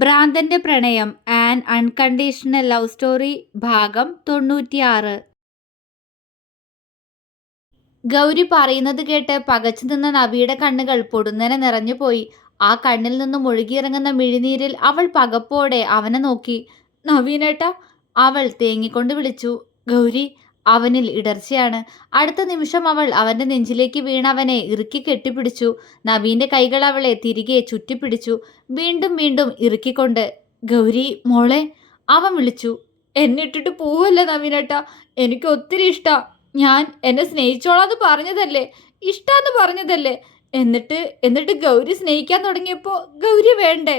ഭ്രാന്തന്റെ പ്രണയം an unconditional love story ഭാഗം 96. ഗൗരി പറയുന്നത് കേട്ട് പകച്ചു നിന്ന നവിയുടെ കണ്ണുകൾ പൊടുന്നനെ നിറഞ്ഞുപോയി. ആ കണ്ണിൽ നിന്നും ഒഴുകിയിറങ്ങുന്ന മിഴിനീരിൽ അവൾ പകപ്പോടെ അവനെ നോക്കി. നവീനേട്ടാ, അവൾ തേങ്ങിക്കൊണ്ട് വിളിച്ചു. ഗൗരി, അവനിൽ ഇടർച്ചയാണ്. അടുത്ത നിമിഷം അവൾ അവന്റെ നെഞ്ചിലേക്ക് വീണവനെ ഇറുക്കി കെട്ടിപ്പിടിച്ചു. നവീന്റെ കൈകൾ അവളെ തിരികെ ചുറ്റിപ്പിടിച്ചു, വീണ്ടും വീണ്ടും ഇറുക്കിക്കൊണ്ട്. ഗൗരി മോളെ, അവൻ വിളിച്ചു. എന്നിട്ടിട്ട് പോവല്ല നവീനേട്ടാ, എനിക്ക് ഒത്തിരി ഇഷ്ടാ. ഞാൻ എന്നെ സ്നേഹിച്ചോളാന്ന് പറഞ്ഞതല്ലേ, ഇഷ്ടാന്ന് പറഞ്ഞതല്ലേ. എന്നിട്ട് ഗൗരി സ്നേഹിക്കാൻ തുടങ്ങിയപ്പോ ഗൗരി വേണ്ടേ?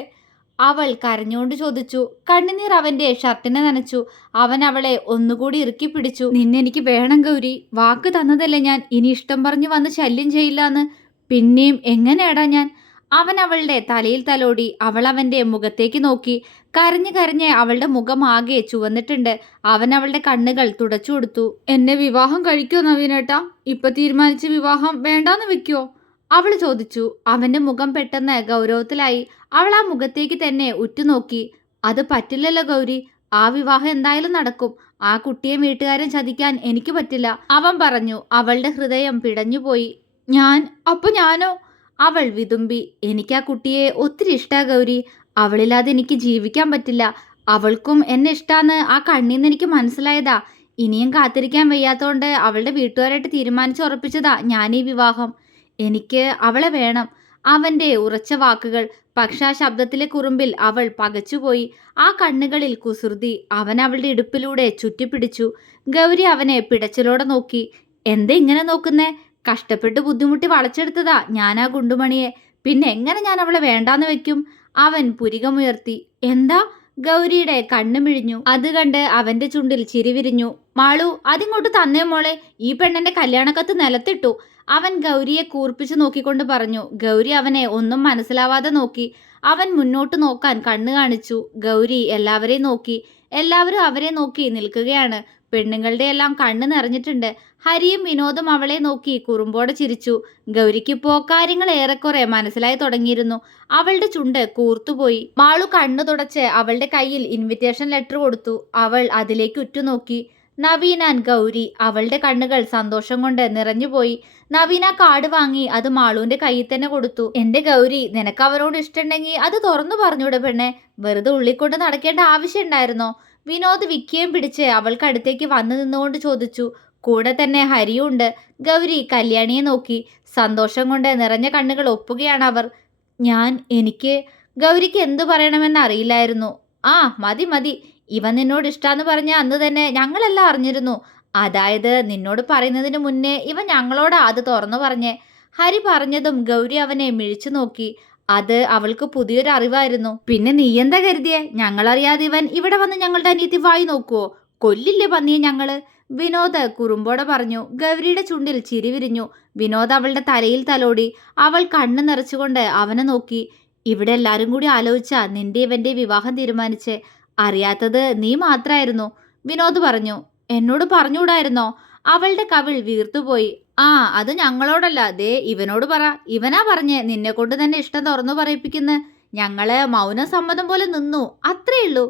അവൾ കരഞ്ഞുകൊണ്ട് ചോദിച്ചു. കണ്ണുനീർ അവന്റെ ഷർട്ടിനെ നനച്ചു. അവൻ അവളെ ഒന്നുകൂടി ഇറുക്കി പിടിച്ചു. നിന്നെനിക്ക് വേണം ഗൗരി, വാക്ക് തന്നതല്ലേ ഞാൻ ഇനി ഇഷ്ടം പറഞ്ഞു വന്ന് ശല്യം ചെയ്യില്ലാന്ന്. പിന്നെയും എങ്ങനെയാടാ ഞാൻ? അവൻ അവളുടെ തലയിൽ തലോടി. അവൾ അവന്റെ മുഖത്തേക്ക് നോക്കി. കരഞ്ഞ് കരഞ്ഞ് അവളുടെ മുഖം ആകെ ചുവന്നിട്ടുണ്ട്. അവൻ അവളുടെ കണ്ണുകൾ തുടച്ചു കൊടുത്തു. എന്നെ വിവാഹം കഴിക്കോ നവീനേട്ടാ? ഇപ്പൊ തീരുമാനിച്ച വിവാഹം വേണ്ടാന്ന് വെക്കോ? അവൾ ചോദിച്ചു. അവന്റെ മുഖം പെട്ടെന്ന് ഗൗരവത്തിലായി. അവൾ ആ മുഖത്തേക്ക് തന്നെ ഉറ്റുനോക്കി. അത് പറ്റില്ലല്ലോ ഗൗരി, ആ വിവാഹം എന്തായാലും നടക്കും. ആ കുട്ടിയെ വീട്ടുകാരൻ ചതിക്കാൻ എനിക്ക് പറ്റില്ല, അവൻ പറഞ്ഞു. അവളുടെ ഹൃദയം പിടഞ്ഞുപോയി. അപ്പൊ ഞാനോ? അവൾ വിതുമ്പി. എനിക്ക് ആ കുട്ടിയെ ഒത്തിരി ഇഷ്ടാ ഗൗരി, അവളില്ലാതെ എനിക്ക് ജീവിക്കാൻ പറ്റില്ല. അവൾക്കും എന്നെ ഇഷ്ടാന്ന് ആ കണ്ണീന്ന് എനിക്ക് മനസ്സിലായതാ. ഇനിയും കാത്തിരിക്കാൻ വയ്യാത്തോണ്ട് അവളുടെ വീട്ടുകാരായിട്ട് തീരുമാനിച്ചുറപ്പിച്ചതാ ഞാൻ ഈ വിവാഹം. എനിക്ക് അവളെ വേണം. അവന്റെ ഉറച്ച വാക്കുകൾ. പക്ഷെ ആ ശബ്ദത്തിലെ കുറുമ്പിൽ അവൾ പകച്ചുപോയി. ആ കണ്ണുകളിൽ കുസൃതി. അവൻ അവളുടെ ഇടുപ്പിലൂടെ ചുറ്റിപ്പിടിച്ചു. ഗൗരി അവനെ പിടച്ചിലോടെ നോക്കി. എന്താ ഇങ്ങനെ നോക്കുന്നേ? കഷ്ടപ്പെട്ട് ബുദ്ധിമുട്ടി വളച്ചെടുത്തതാ ഞാൻ ആ ഗുണ്ടുമണിയെ. പിന്നെ എങ്ങനെ ഞാൻ അവളെ വേണ്ടാന്ന് വെക്കും? അവൻ പുരികമുയർത്തി. എന്താ? ഗൗരിയുടെ കണ്ണു മിഴിഞ്ഞു. അത് കണ്ട് അവന്റെ ചുണ്ടിൽ ചിരി വിരിഞ്ഞു. മാളു, അതിങ്ങോട്ട് തന്നേ മോളെ, ഈ പെണ്ണിന്റെ കല്യാണക്കത്ത് നിലത്തിട്ടു. അവൻ ഗൗരിയെ കൂർപ്പിച്ചു നോക്കിക്കൊണ്ട് പറഞ്ഞു. ഗൗരി അവനെ ഒന്നും മനസ്സിലാവാതെ നോക്കി. അവൻ മുന്നോട്ട് നോക്കാൻ കണ്ണു കാണിച്ചു. ഗൗരി എല്ലാവരെയും നോക്കി. എല്ലാവരും അവരെ നോക്കി നിൽക്കുകയാണ്. പെണ്ണുങ്ങളുടെ എല്ലാം കണ്ണ് നിറഞ്ഞിട്ടുണ്ട്. ഹരിയും വിനോദും അവളെ നോക്കി കുറുമ്പോടെ ചിരിച്ചു. ഗൗരിക്കിപ്പോ കാര്യങ്ങൾ ഏറെക്കുറെ മനസ്സിലായി തുടങ്ങിയിരുന്നു. അവളുടെ ചുണ്ട് കൂർത്തുപോയി. മാളു കണ്ണു തുടച്ച് അവളുടെ കയ്യിൽ ഇൻവിറ്റേഷൻ ലെറ്റർ കൊടുത്തു. അവൾ അതിലേക്ക് ഉറ്റുനോക്കി. നവീൻ ആൻഡ് ഗൗരി. അവളുടെ കണ്ണുകൾ സന്തോഷം കൊണ്ട് നിറഞ്ഞുപോയി. നവീന കാർഡ് വാങ്ങി അത് മാളുവിന്റെ കയ്യിൽ തന്നെ കൊടുത്തു. എന്റെ ഗൗരി, നിനക്ക് അവരോട് ഇഷ്ടമുണ്ടെങ്കിൽ അത് തുറന്നു പറഞ്ഞൂടെ പെണ്ണെ, വെറുതെ ഉള്ളിക്കൊണ്ട് നടക്കേണ്ട ആവശ്യം ഉണ്ടായിരുന്നോ? വിനോദ് വിക്കിയും പിടിച്ച് അവൾക്ക് അടുത്തേക്ക് വന്നു നിന്നുകൊണ്ട് ചോദിച്ചു. കൂടെ തന്നെ ഹരിയും ഉണ്ട്. ഗൗരി കല്യാണിയെ നോക്കി. സന്തോഷം കൊണ്ട് നിറഞ്ഞ കണ്ണുകൾ ഒപ്പുകയാണ് അവർ. എനിക്ക് ഗൗരിക്ക് എന്തു പറയണമെന്ന് അറിയില്ലായിരുന്നു. ആ മതി മതി, ഇവൻ നിന്നോട് ഇഷ്ടാന്ന് പറഞ്ഞ അന്ന് തന്നെ ഞങ്ങളെല്ലാം അറിഞ്ഞിരുന്നു. അതായത് നിന്നോട് പറയുന്നതിന് മുന്നേ ഇവൻ ഞങ്ങളോടാ അത് തുറന്നു പറഞ്ഞേ. ഹരി പറഞ്ഞതും ഗൗരി അവനെ മിഴിച്ചു നോക്കി. അത് അവൾക്ക് പുതിയൊരു അറിവായിരുന്നു. പിന്നെ നീ എന്താ കരുതിയേ? ഞങ്ങളറിയാതെ ഇവൻ ഇവിടെ വന്ന് ഞങ്ങളുടെ അനിയത്തി വായി നോക്കുവോ? കൊല്ലില്ലേ പന്നിയെ ഞങ്ങള്? വിനോദ് കുറുമ്പോടെ പറഞ്ഞു. ഗൗരിയുടെ ചുണ്ടിൽ ചിരി വിരിഞ്ഞു. വിനോദ് അവളുടെ തലയിൽ തലോടി. അവൾ കണ്ണ് നിറച്ചുകൊണ്ട് അവനെ നോക്കി. ഇവിടെ എല്ലാരും കൂടി ആലോചിച്ചാ നിന്റെ ഇവന്റെ വിവാഹം തീരുമാനിച്ചേ. അറിയാത്തത് നീ മാത്രായിരുന്നു, വിനോദ് പറഞ്ഞു. എന്നോട് പറഞ്ഞുകൂടായിരുന്നോ? അവളുടെ കവിൾ വീർത്തുപോയി. ആ, അത് ഞങ്ങളോടല്ല, ദേ ഇവനോട് പറ. ഇവനാ പറഞ്ഞേ നിന്നെ കൊണ്ട് തന്നെ ഇഷ്ടം തുറന്നു പറയിപ്പിക്കുന്ന. ഞങ്ങള് മൗന സമ്മതം പോലെ നിന്നു, അത്രയുള്ളൂ.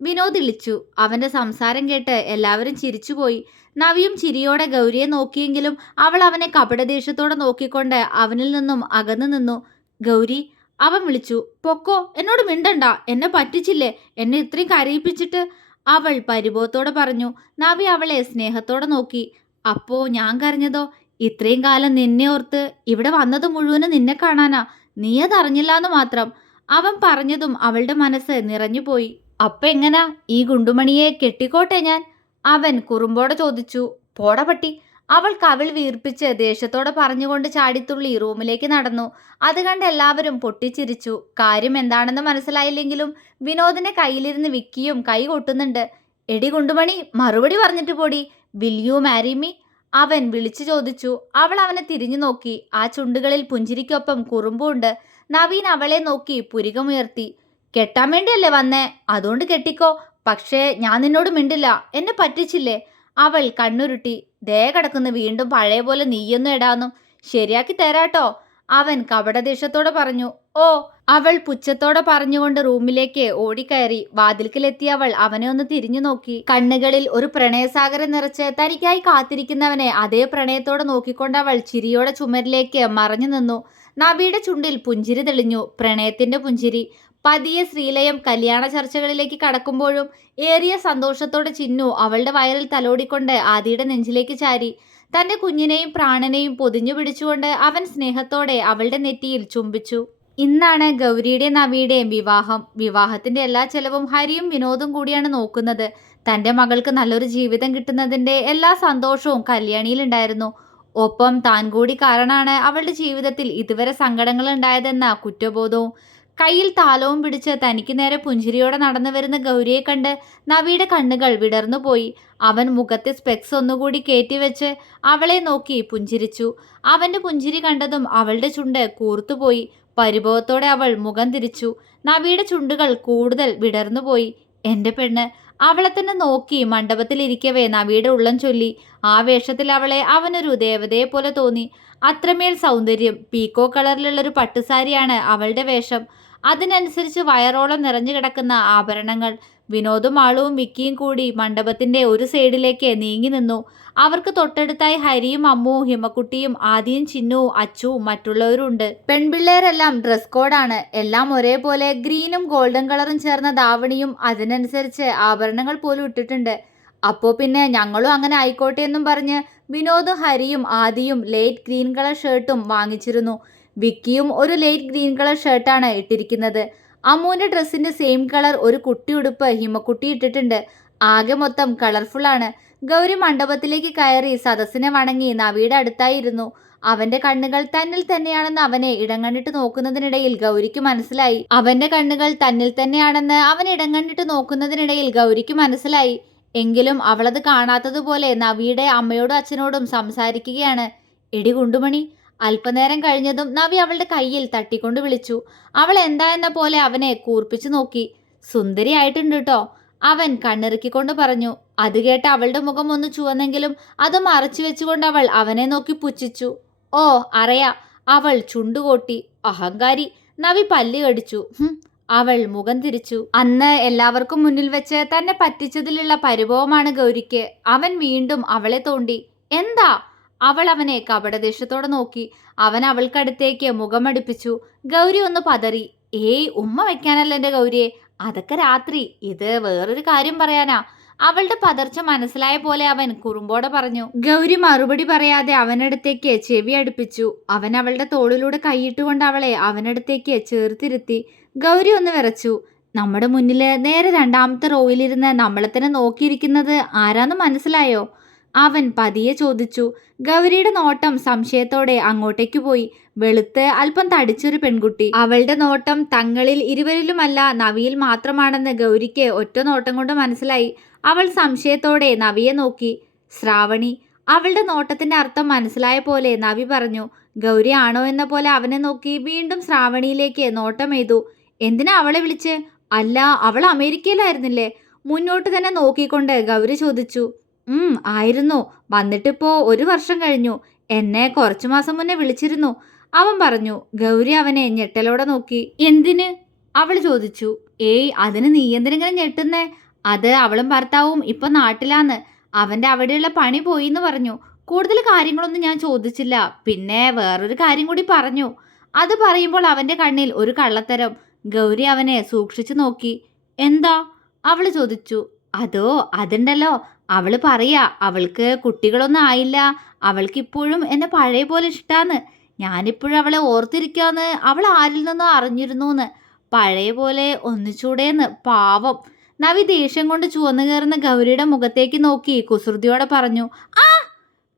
വിനോദ് ഇളിച്ചു. അവന്റെ സംസാരം കേട്ട് എല്ലാവരും ചിരിച്ചുപോയി. നവിയും ചിരിയോടെ ഗൗരിയെ നോക്കിയെങ്കിലും അവൾ അവനെ കപടദേഷ്യത്തോടെ നോക്കിക്കൊണ്ട് അവനിൽ നിന്നും അകന്നു നിന്നു. ഗൗരി, അവൻ വിളിച്ചു. പൊക്കോ, എന്നോട് മിണ്ടണ്ട, എന്നെ പറ്റിച്ചില്ലേ, എന്നെ ഇത്രയും കരയിപ്പിച്ചിട്ട്, അവൾ പരിഭവത്തോടെ പറഞ്ഞു. നവി അവളെ സ്നേഹത്തോടെ നോക്കി. അപ്പോ ഞാൻ കരഞ്ഞതോ? ഇത്രയും കാലം നിന്നെ ഓർത്ത് ഇവിടെ വന്നത് മുഴുവനും നിന്നെ കാണാനാ. നീ അതറിഞ്ഞില്ലാന്ന് മാത്രം. അവൻ പറഞ്ഞതും അവളുടെ മനസ്സ് നിറഞ്ഞുപോയി. അപ്പൊ എങ്ങനാ ഈ ഗുണ്ടുമണിയെ കെട്ടിക്കോട്ടെ ഞാൻ? അവൻ കുറുമ്പോടെ ചോദിച്ചു. പോട പട്ടി, അവൾ കവിൾ വീർപ്പിച്ച് ദേഷ്യത്തോടെ പറഞ്ഞുകൊണ്ട് ചാടിത്തുള്ളി റൂമിലേക്ക് നടന്നു. അത് കണ്ട് എല്ലാവരും പൊട്ടിച്ചിരിച്ചു. കാര്യം എന്താണെന്ന് മനസ്സിലായില്ലെങ്കിലും വിനോദിന്റെ കയ്യിലിരുന്ന് വിക്കിയും കൈ കൊട്ടുന്നുണ്ട്. എടി ഗുണ്ടുമണി, മറുപടി പറഞ്ഞിട്ട് പോടി. Will you marry me? അവൻ വിളിച്ചു ചോദിച്ചു. അവൾ അവനെ തിരിഞ്ഞു നോക്കി. ആ ചുണ്ടുകളിൽ പുഞ്ചിരിക്കൊപ്പം കുറുമ്പുണ്ട്. നവീൻ അവളെ നോക്കി പുരികമുയർത്തി. കെട്ടാൻ വേണ്ടിയല്ലേ വന്നേ? അതുകൊണ്ട് കെട്ടിക്കോ. പക്ഷേ ഞാൻ നിന്നോട് മിണ്ടില്ല, എന്നെ പറ്റിച്ചില്ലേ? അവൾ കണ്ണുരുട്ടി. ദേ കിടക്കുന്നു വീണ്ടും പഴയ പോലെ നീയൊന്നും ഇടാന്നും. ശരിയാക്കി തരാട്ടോ, അവൻ കപടദേഷ്യത്തോടെ പറഞ്ഞു. ഓ, അവൾ പുച്ഛത്തോടെ പറഞ്ഞുകൊണ്ട് റൂമിലേക്ക് ഓടിക്കയറി. വാതിൽക്കലെത്തിയ അവൾ അവനെ ഒന്ന് തിരിഞ്ഞു നോക്കി. കണ്ണുകളിൽ ഒരു പ്രണയസാഗരം നിറച്ച് തനിക്കായി കാത്തിരിക്കുന്നവനെ അതേ പ്രണയത്തോടെ നോക്കിക്കൊണ്ട് അവൾ ചിരിയോടെ ചുമരിലേക്ക് മറഞ്ഞു നിന്നു. നബിയുടെ ചുണ്ടിൽ പുഞ്ചിരി തെളിഞ്ഞു, പ്രണയത്തിന്റെ പുഞ്ചിരി. പതിയെ ശ്രീലയം കല്യാണ ചർച്ചകളിലേക്ക് കടക്കുമ്പോഴും ഏറിയ സന്തോഷത്തോടെ ചിന്നു അവളുടെ വയറിൽ തലോടിക്കൊണ്ട് ആദിയുടെ നെഞ്ചിലേക്ക് ചാരി. തന്റെ കുഞ്ഞിനെയും പ്രാണനെയും പൊതിഞ്ഞു പിടിച്ചുകൊണ്ട് അവൻ സ്നേഹത്തോടെ അവളുടെ നെറ്റിയിൽ ചുംബിച്ചു. ഇന്നാണ് ഗൗരിയുടെയും നവിയുടെയും വിവാഹം. വിവാഹത്തിന്റെ എല്ലാ ചെലവും ഹരിയും വിനോദും കൂടിയാണ് നോക്കുന്നത്. തന്റെ മകൾക്ക് നല്ലൊരു ജീവിതം കിട്ടുന്നതിന്റെ എല്ലാ സന്തോഷവും കല്യാണിയിലുണ്ടായിരുന്നു. ഒപ്പം താൻ കൂടി കാരണമാണ് അവളുടെ ജീവിതത്തിൽ ഇതുവരെ സങ്കടങ്ങൾ ഉണ്ടായതെന്ന കുറ്റബോധവും. കയ്യിൽ താലവും പിടിച്ച് തനിക്ക് നേരെ പുഞ്ചിരിയോടെ നടന്നു വരുന്ന ഗൗരിയെ കണ്ട് നവിയുടെ കണ്ണുകൾ വിടർന്നുപോയി. അവൻ മുഖത്തെ സ്പെക്സ് ഒന്നുകൂടി കയറ്റിവെച്ച് അവളെ നോക്കി പുഞ്ചിരിച്ചു. അവന്റെ പുഞ്ചിരി കണ്ടതും അവളുടെ ചുണ്ട് കൂർത്തുപോയി. പരിഭവത്തോടെ അവൾ മുഖം തിരിച്ചു. നവിയുടെ ചുണ്ടുകൾ കൂടുതൽ വിടർന്നുപോയി. എന്റെ പെണ്ണ്. അവളെ തന്നെ നോക്കി മണ്ഡപത്തിലിരിക്കവേ നവിയുടെ ഉള്ളം ചൊല്ലി. ആ വേഷത്തിൽ അവളെ അവനൊരു ദേവതയെ പോലെ തോന്നി. അത്രമേൽ സൗന്ദര്യം. പീക്കോ കളറിലുള്ളൊരു പട്ടുസാരിയാണ് അവളുടെ വേഷം. അതിനനുസരിച്ച് വയറോളം നിറഞ്ഞു കിടക്കുന്ന ആഭരണങ്ങൾ. വിനോദും ആളുവും വിക്കിയും കൂടി മണ്ഡപത്തിന്റെ ഒരു സൈഡിലേക്ക് നീങ്ങി നിന്നു. അവർക്ക് തൊട്ടടുത്തായി ഹരിയും അമ്മുവും ഹിമക്കുട്ടിയും ആദിയും ചിന്നുവും അച്ചുവും മറ്റുള്ളവരുണ്ട്. പെൺപിള്ളേരെല്ലാം ഡ്രസ് കോഡാണ്. എല്ലാം ഒരേപോലെ ഗ്രീനും ഗോൾഡൻ കളറും ചേർന്ന ധാവണിയും അതിനനുസരിച്ച് ആഭരണങ്ങൾ പോലും ഇട്ടിട്ടുണ്ട്. അപ്പോ പിന്നെ ഞങ്ങളും അങ്ങനെ ആയിക്കോട്ടെ എന്നും പറഞ്ഞ് വിനോദും ഹരിയും ആദിയും ലൈറ്റ് ഗ്രീൻ കളർ ഷർട്ടും വാങ്ങിച്ചിരുന്നു. വിക്കിയും ഒരു ലൈറ്റ് ഗ്രീൻ കളർ ഷർട്ടാണ് ഇട്ടിരിക്കുന്നത്. അമ്മുവിന്റെ ഡ്രസ്സിന്റെ സെയിം കളർ ഒരു കുട്ടി ഉടുപ്പ് ഹിമക്കുട്ടി ഇട്ടിട്ടുണ്ട്. ആകെ മൊത്തം കളർഫുള്ളാണ്. ഗൗരി മണ്ഡപത്തിലേക്ക് കയറി സദസ്സിനെ വണങ്ങി നവിയുടെ അടുത്തായിരുന്നു. അവന്റെ കണ്ണുകൾ തന്നിൽ തന്നെയാണെന്ന് അവനെ ഇടങ്ങണ്ണിട്ട് നോക്കുന്നതിനിടയിൽ ഗൗരിക്ക് മനസ്സിലായി. എങ്കിലും അവളത് കാണാത്തതുപോലെ നവിയുടെ അമ്മയോടും അച്ഛനോടും സംസാരിക്കുകയാണ്. എടി കുണ്ടുമണി. അല്പനേരം കഴിഞ്ഞതും നവി അവളുടെ കയ്യിൽ തട്ടിക്കൊണ്ട് വിളിച്ചു. അവൾ എന്താ എന്ന പോലെ അവനെ കൂർപ്പിച്ചു നോക്കി. സുന്ദരിയായിട്ടുണ്ട് കേട്ടോ, അവൻ കണ്ണിറുക്കിക്കൊണ്ട് പറഞ്ഞു. അത് കേട്ട് അവളുടെ മുഖം ഒന്ന് ചുവന്നെങ്കിലും അത് മറച്ചു വെച്ചുകൊണ്ട് അവൾ അവനെ നോക്കി പുച്ഛിച്ചു. ഓ അറിയാ. അവൾ ചുണ്ടുകൊട്ടി. അഹങ്കാരി. നവി പല്ല് കടിച്ചു. അവൾ മുഖം തിരിച്ചു. അന്ന് എല്ലാവർക്കും മുന്നിൽ വെച്ച് തന്നെ പറ്റിച്ചതിലുള്ള പരിഭവമാണ് ഗൗരിക്ക്. അവൻ വീണ്ടും അവളെ തോണ്ടി. എന്താ? അവൾ അവനെ കപടദേഷ്യത്തോടെ നോക്കി. അവൻ അവൾക്കടുത്തേക്ക് മുഖമടുപ്പിച്ചു. ഗൗരി ഒന്ന് പതറി. ഏയ്, ഉമ്മ വെക്കാനല്ല എൻ്റെ ഗൗരിയെ, അതൊക്കെ രാത്രി. ഇത് വേറൊരു കാര്യം പറയാനാ. അവളുടെ പതർച്ച മനസ്സിലായ പോലെ അവൻ കുറുമ്പോടെ പറഞ്ഞു. ഗൗരി മറുപടി പറയാതെ അവനടുത്തേക്ക് ചെവി അടുപ്പിച്ചു. അവൻ അവളുടെ തോളിലൂടെ കൈയിട്ടുകൊണ്ട് അവളെ അവനടുത്തേക്ക് ചേർത്തിരുത്തി. ഗൗരി ഒന്ന് വിറച്ചു. നമ്മുടെ മുന്നില് നേരെ രണ്ടാമത്തെ റോയിലിരുന്ന് നമ്മളെ തന്നെ നോക്കിയിരിക്കുന്നത് ആരാന്ന് മനസ്സിലായോ? അവൻ പതിയെ ചോദിച്ചു. ഗൗരിയുടെ നോട്ടം സംശയത്തോടെ അങ്ങോട്ടേക്ക് പോയി. വെളുത്ത് അല്പം തടിച്ചൊരു പെൺകുട്ടി. അവളുടെ നോട്ടം തങ്ങളിൽ ഇരുവരിലുമല്ല നവിയിൽ മാത്രമാണെന്ന് ഗൗരിക്ക് ഒറ്റ നോട്ടം കൊണ്ട് മനസ്സിലായി. അവൾ സംശയത്തോടെ നവിയെ നോക്കി. ശ്രാവണി. അവളുടെ നോട്ടത്തിന്റെ അർത്ഥം മനസ്സിലായ പോലെ നവി പറഞ്ഞു. ഗൗരി ആണോ എന്ന പോലെ അവനെ നോക്കി വീണ്ടും ശ്രാവണിയിലേക്ക് നോട്ടമെയ്തു. എന്തിനാ അവളെ വിളിച്ച്? അല്ല, അവൾ അമേരിക്കയിലായിരുന്നില്ലേ? മുന്നോട്ട് തന്നെ നോക്കിക്കൊണ്ട് ഗൗരി ചോദിച്ചു. ആയിരുന്നു. വന്നിട്ടിപ്പോ 1 വർഷം കഴിഞ്ഞു. എന്നെ കുറച്ചു മാസം മുന്നേ വിളിച്ചിരുന്നു, അവൻ പറഞ്ഞു. ഗൗരി അവനെ ഞെട്ടലോടെ നോക്കി. എന്തിന്? അവൾ ചോദിച്ചു. ഏയ്, അതിന് നീ എന്തിനിങ്ങനെ ഞെട്ടുന്നേ? അത് അവളും ഭർത്താവും ഇപ്പൊ നാട്ടിലാന്ന്. അവന്റെ അവിടെയുള്ള പണി പോയിന്ന് പറഞ്ഞു. കൂടുതൽ കാര്യങ്ങളൊന്നും ഞാൻ ചോദിച്ചില്ല. പിന്നെ വേറൊരു കാര്യം കൂടി പറഞ്ഞു. അത് പറയുമ്പോൾ അവന്റെ കണ്ണിൽ ഒരു കള്ളത്തരം. ഗൗരി അവനെ സൂക്ഷിച്ചു നോക്കി. എന്താ? അവൾ ചോദിച്ചു. അതോ, അതുണ്ടല്ലോ. അവള് പറയാ അവൾക്ക് കുട്ടികളൊന്നും ആയില്ല. അവൾക്കിപ്പോഴും എന്നെ പഴയ പോലെ ഇഷ്ടാന്ന്. ഞാനിപ്പോഴും അവളെ ഓർത്തിരിക്കാന്ന് അവൾ ആരിൽ നിന്നോ അറിഞ്ഞിരുന്നൂന്ന്. പഴയ പോലെ ഒന്നിച്ചൂടേന്ന്. പാവം. നവി ദേഷ്യം കൊണ്ട് ചുവന്നു കയറുന്ന ഗൗരിയുടെ മുഖത്തേക്ക് നോക്കി കുസൃതിയോടെ പറഞ്ഞു. ആ!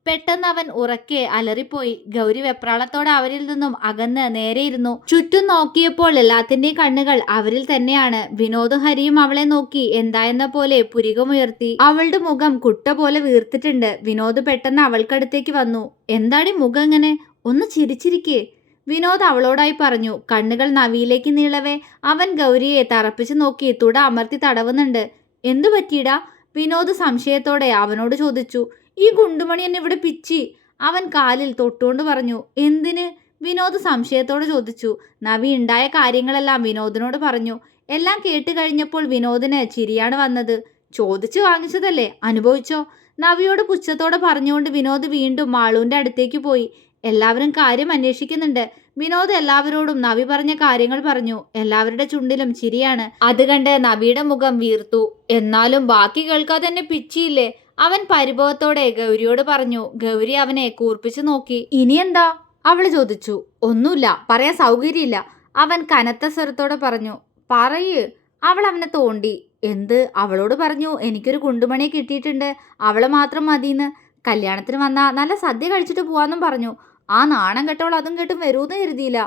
പെട്ടെന്ന് അവൻ ഉറക്കെ അലറിപ്പോയി. ഗൗരി വെപ്രാളത്തോടെ അവരിൽ നിന്നും അകന്ന് നേരെയിരുന്നു. ചുറ്റും നോക്കിയപ്പോൾ എല്ലാത്തിന്റെയും കണ്ണുകൾ അവരിൽ തന്നെയാണ്. വിനോദും ഹരിയും അവളെ നോക്കി എന്തായെന്ന പോലെ പുരികമുയർത്തി. അവളുടെ മുഖം കുട്ട പോലെ വീർത്തിട്ടുണ്ട്. വിനോദ് പെട്ടെന്ന് അവൾക്കടുത്തേക്ക് വന്നു. എന്താടി മുഖം ഇങ്ങനെ? ഒന്ന് ചിരിച്ചിരിക്കേ, വിനോദ് അവളോടായി പറഞ്ഞു. കണ്ണുകൾ നവിയിലേക്ക് നീളവേ അവൻ ഗൗരിയെ തറപ്പിച്ചു നോക്കി തുട അമർത്തി തടവുന്നുണ്ട്. എന്തു പറ്റിയിടാ? വിനോദ് സംശയത്തോടെ അവനോട് ചോദിച്ചു. ഈ ഗുണ്ടുമണി എന്നെ ഇവിടെ പിച്ചി. അവൻ കാലിൽ തൊട്ടുകൊണ്ട് പറഞ്ഞു. എന്തിന്? വിനോദ് സംശയത്തോടെ ചോദിച്ചു. നവി ഉണ്ടായ കാര്യങ്ങളെല്ലാം വിനോദിനോട് പറഞ്ഞു. എല്ലാം കേട്ട് കഴിഞ്ഞപ്പോൾ വിനോദിന് ചിരിയാണ് വന്നത്. ചോദിച്ചു വാങ്ങിച്ചതല്ലേ, അനുഭവിച്ചോ? നവിയോട് പുച്ഛത്തോടെ പറഞ്ഞുകൊണ്ട് വിനോദ് വീണ്ടും മാളുവിന്റെ അടുത്തേക്ക് പോയി. എല്ലാവരും കാര്യം അന്വേഷിക്കുന്നുണ്ട്. വിനോദ് എല്ലാവരോടും നവി പറഞ്ഞ കാര്യങ്ങൾ പറഞ്ഞു. എല്ലാവരുടെ ചുണ്ടിലും ചിരിയാണ്. അത് കണ്ട് നവിയുടെ മുഖം വീർത്തു. എന്നാലും ബാക്കി കേൾക്കാതെ തന്നെ പിച്ചിയില്ലേ? അവൻ പരിഭവത്തോടെ ഗൗരിയോട് പറഞ്ഞു. ഗൗരി അവനെ കൂർപ്പിച്ചു നോക്കി. ഇനി എന്താ? അവള് ചോദിച്ചു. ഒന്നുമില്ല, പറയാൻ സൗകര്യമില്ല, അവൻ കനത്ത സ്വരത്തോടെ പറഞ്ഞു. പറയ്. അവൾ അവനെ തോണ്ടി. എന്ത്? അവളോട് പറഞ്ഞു എനിക്കൊരു കുണ്ടുമണിയെ കിട്ടിയിട്ടുണ്ട്, അവള് മാത്രം മതിയെന്ന്. കല്യാണത്തിന് വന്നാ നല്ല സദ്യ കഴിച്ചിട്ട് പോവാന്നും പറഞ്ഞു. ആ നാണം കെട്ടവൾ അതും കേട്ടും വരൂന്ന് കരുതിയില്ല.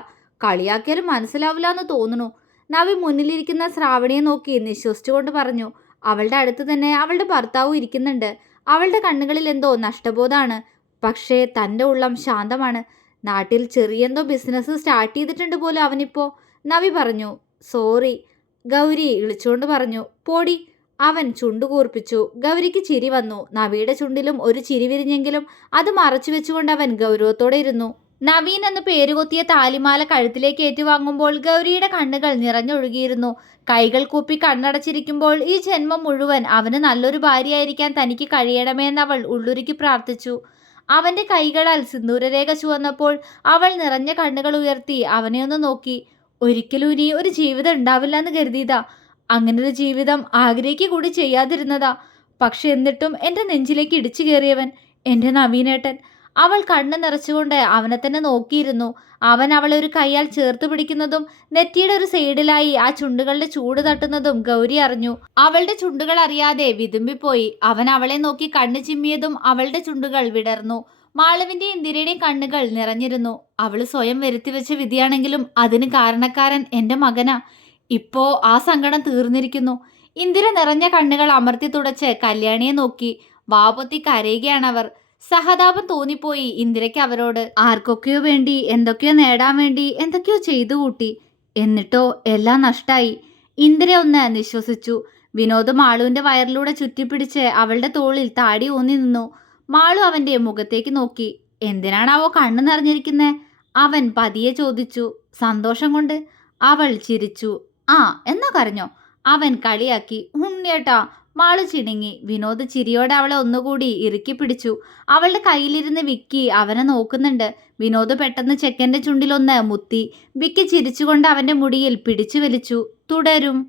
കളിയാക്കിയാലും മനസ്സിലാവില്ല എന്ന് തോന്നുന്നു. നവി മുന്നിലിരിക്കുന്ന ശ്രാവണിയെ നോക്കി നിശ്വസിച്ചുകൊണ്ട് പറഞ്ഞു. അവളുടെ അടുത്ത് തന്നെ അവളുടെ ഭർത്താവും ഇരിക്കുന്നുണ്ട്. അവളുടെ കണ്ണുകളിൽ എന്തോ നഷ്ടബോധമാണ്. പക്ഷേ തൻ്റെ ഉള്ളം ശാന്തമാണ്. നാട്ടിൽ ചെറിയെന്തോ ബിസിനസ് സ്റ്റാർട്ട് ചെയ്തിട്ടുണ്ട് പോലും അവനിപ്പോ. നവി പറഞ്ഞു. സോറി. ഗൗരി ഇളിച്ചുകൊണ്ട് പറഞ്ഞു. പോടി. അവൻ ചുണ്ടു കൂർപ്പിച്ചു. ഗൗരിക്ക് ചിരി വന്നു. നവിയുടെ ചുണ്ടിലും ഒരു ചിരി വിരിഞ്ഞെങ്കിലും അത് മറച്ചു വെച്ചുകൊണ്ട് അവൻ ഗൗരവത്തോടെ ഇരുന്നു. നവീൻ എന്ന് പേരുകൊത്തിയ താലിമാല കഴുത്തിലേക്ക് ഏറ്റുവാങ്ങുമ്പോൾ ഗൗരിയുടെ കണ്ണുകൾ നിറഞ്ഞൊഴുകിയിരുന്നു. കൈകൾ കൂപ്പി കണ്ണടച്ചിരിക്കുമ്പോൾ ഈ ജന്മം മുഴുവൻ അവന് നല്ലൊരു ഭാര്യയായിരിക്കാൻ തനിക്ക് കഴിയണമെന്ന് അവൾ ഉള്ളുരുക്കി പ്രാർത്ഥിച്ചു. അവന്റെ കൈകളാൽ സിന്ദൂരരേഖ ചുവന്നപ്പോൾ അവൾ നിറഞ്ഞ കണ്ണുകൾ ഉയർത്തി അവനെ ഒന്ന് നോക്കി. ഒരിക്കലും ഇനി ഒരു ജീവിതം ഉണ്ടാവില്ല എന്ന് കരുതിയതാ. അങ്ങനൊരു ജീവിതം ആഗ്രഹിക്കുക കൂടി ചെയ്യാതിരുന്നതാ. പക്ഷെ എന്നിട്ടും എൻ്റെ നെഞ്ചിലേക്ക് ഇടിച്ചു കയറിയവൻ എൻ്റെ നവീനേട്ടൻ. അവൾ കണ്ണ് നിറച്ചുകൊണ്ട് അവനെ തന്നെ നോക്കിയിരുന്നു. അവൻ അവളെ ഒരു കൈയാൽ ചേർത്ത് പിടിക്കുന്നതും നെറ്റിയുടെ ഒരു സൈഡിലായി ആ ചുണ്ടുകളുടെ ചൂട് തട്ടുന്നതും ഗൗരി അറിഞ്ഞു. അവളുടെ ചുണ്ടുകൾ അറിയാതെ വിതുമ്പിപ്പോയി. അവൻ അവളെ നോക്കി കണ്ണ് ചിമ്മിയതും അവളുടെ ചുണ്ടുകൾ വിടർന്നു. മാളവിന്റെ ഇന്ദിരയുടെയും കണ്ണുകൾ നിറഞ്ഞിരുന്നു. അവള് സ്വയം വരുത്തിവെച്ച വിധിയാണെങ്കിലും അതിന് കാരണക്കാരൻ എൻ്റെ മകനാ. ഇപ്പോ ആ സങ്കടം തീർന്നിരിക്കുന്നു. ഇന്ദിര നിറഞ്ഞ കണ്ണുകൾ അമർത്തി തുടച്ച് കല്യാണിയെ നോക്കി. വാപൊത്തി കരയുകയാണവർ. സഹതാപം തോന്നിപ്പോയി ഇന്ദിരയ്ക്ക് അവരോട്. ആർക്കൊക്കെയോ വേണ്ടി എന്തൊക്കെയോ നേടാൻ വേണ്ടി എന്തൊക്കെയോ ചെയ്തു കൂട്ടി. എന്നിട്ടോ എല്ലാം നഷ്ടായി. ഇന്ദിര ഒന്ന് നിശ്വസിച്ചു. വിനോദ് മാളുവിന്റെ വയറിലൂടെ ചുറ്റിപ്പിടിച്ച് അവളുടെ തോളിൽ താടി ഊന്നി നിന്നു. മാളു അവന്റെ മുഖത്തേക്ക് നോക്കി. എന്തിനാണാവോ കണ്ണു നിറഞ്ഞിരിക്കുന്നേ? അവൻ പതിയെ ചോദിച്ചു. സന്തോഷം കൊണ്ട്. അവൾ ചിരിച്ചു. ആ, എന്നാ കരഞ്ഞോ? അവൻ കളിയാക്കി. ഉണ്ണിയേട്ടാ. മാളു ചിണുങ്ങി. വിനോദ് ചിരിയോടെ അവളെ ഒന്നുകൂടി ഇറുക്കി പിടിച്ചു. അവളുടെ കയ്യിലിരുന്ന് വിക്കി അവനെ നോക്കുന്നുണ്ട്. വിനോദ് പെട്ടെന്ന് ചെക്കൻ്റെ ചുണ്ടിലൊന്ന് മുത്തി. വിക്കി ചിരിച്ചുകൊണ്ട് അവന്റെ മുടിയിൽ പിടിച്ചു വലിച്ചു. തുടരും.